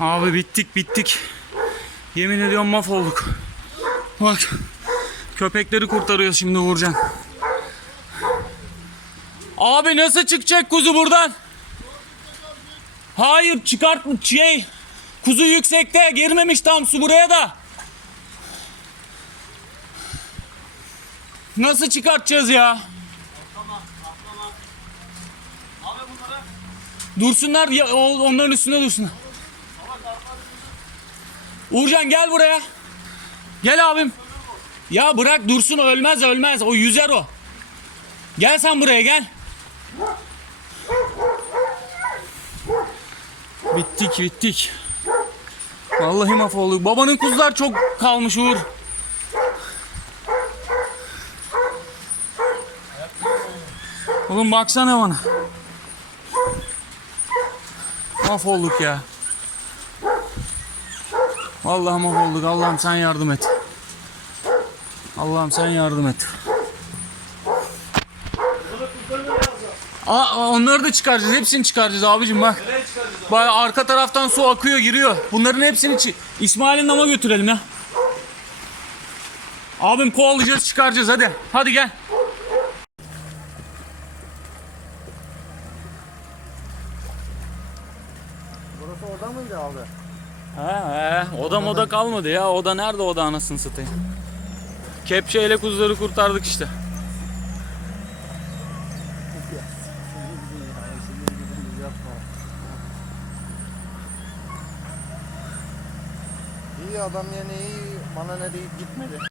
Abi bittik bittik. Yemin ediyorum mahvolduk. Bak. Köpekleri kurtarıyoruz şimdi Uğurcan. Abi nasıl çıkacak kuzu buradan? Hayır çıkart şey. Kuzu yüksekte girmemiş tam su buraya da. Nasıl çıkartacağız ya? Dursunlar ya, onların üstünde dursunlar. Uğurcan gel buraya. Gel abim. Ya bırak dursun ölmez ölmez. O yüzer o. Gel sen buraya gel. Bittik bittik. Vallahi mahvolduk. Babanın kuzular çok kalmış Uğur. Oğlum baksana bana. Mahvolduk ya. Vallahi mahvolduk. Allah'ım sen yardım et. Allah'ım sen yardım et. Aa, onları da çıkaracağız. Hepsini çıkaracağız abicim bak. Bak arka taraftan su akıyor giriyor. Bunların hepsini İsmail'in nama götürelim ya. Abim kovalayacağız çıkaracağız hadi. Hadi gel. Burası orada mıydı abi? He he. Oda moda kalmadı ya. Oda nerede oda anasını satayım. Kepçeyle kuzuları kurtardık işte. İyi adam yani iyi bana ne deyip gitmedi.